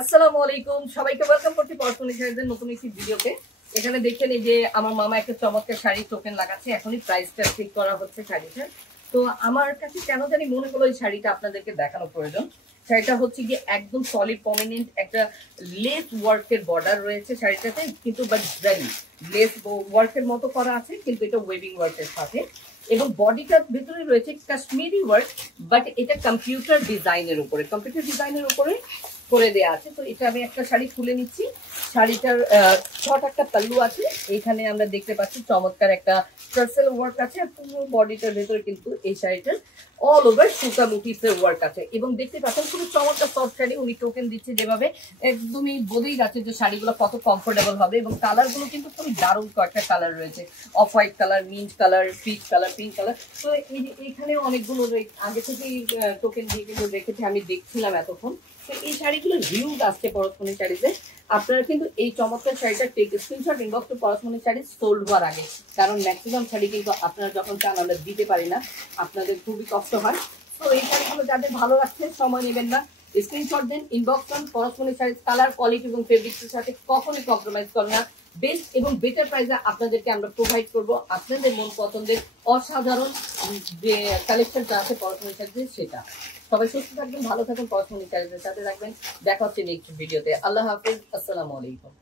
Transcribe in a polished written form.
আসসালামু আলাইকুম, সবাইকে ওয়েলকাম করছি পরশমণি শাড়িদের নতুন একটি ভিডিওতে। এখানে দেখেন এই যে আমার মামা একটা চমৎকার শাড়ি টোকেন লাগাচ্ছে, এখনই প্রাইসটা ঠিক করা হচ্ছে শাড়িটার। তো আমার কাছে কেন জানি মনে হলো এই শাড়িটা আপনাদেরকে দেখানো প্রয়োজন। শাড়িটা হচ্ছে গিয়ে একদম সলিড প্রমিনেন্ট একটা লেস ওয়ার্কের বর্ডার রয়েছে শাড়িটাতে, কিন্তু বাট জারি লেস ওয়ার্কের মতো করা আছে, কিন্তু এটা ওয়েভিং ওয়ার্কের সাথে। এবং বডিটার ভিতরে রয়েছে কাশ্মীরি ওয়ার্ক, বাট এটা কম্পিউটার ডিজাইনের উপরে করে দেয়া আছে। তো এটা আমি একটা শাড়ি খুলে নিচ্ছি। শাড়িটার শর্ট একটা পাল্লু আছে, এখানে আমরা দেখতে পাচ্ছি চমৎকার একটা টার্সেল ওয়ার্ক আছে, আর পুরো বডিটার ভেতরে কিন্তু এই শাড়িটার অল ওভার সুতা মোটিভসের ওয়ার্ক আছে। এবং দেখতে পাচ্ছেন খুবই চমৎকার সফট শাড়ি, উনি টোকেন দিচ্ছে যেভাবে, একদমই বোঝেই যাচ্ছে যে শাড়িগুলো কত কমফোর্টেবল হবে। এবং কালারগুলো কিন্তু খুবই দারুণ কয়েকটা কালার রয়েছে, off white colour, mint colour, peach colour, pink colour. তো এখানে অনেকগুলো আগে থেকেই টোকেন দিয়ে কিন্তু রেখেছে, আমি দেখছিলাম এতক্ষণ। তো এই শাড়িগুলো হিউজ আসছে পরশমণি শাড়িতে। আপনারা কিন্তু এই চমৎকার শাড়িটা screenshot inbox to Parashmoni sari sold হওয়ার আগে, কারণ ম্যাক্সিমাম শাড়ি কিন্তু আপনারা যখন চান আমরা দিতে পারি না, আপনাদের খুবই কষ্ট হয়। তো এই শাড়িগুলো যাদের ভালো লাগছে সময় নেবেন না, স্ক্রিনশট দেন, ইনবক্স করেন। পরশমণি শাড়ি কালার, কোয়ালিটি এবং ফেব্রিক্সের সাথে কখনোই কম্প্রোমাইজ করে না। বেস্ট এবং বেটার প্রাইসে আপনাদেরকে আমরা প্রোভাইড করবো আপনাদের মন পছন্দের অসাধারণ যে কালেকশনটা আছে পরশমণি শাড়িতে সেটা। সবাই সুস্থ থাকবেন, ভালো থাকুন, পরশমণি শাড়িদের সাথে রাখবেন। দেখা হচ্ছে নেক্সট ভিডিওতে। আল্লাহ হাফিজ, আসসালামু আলাইকুম।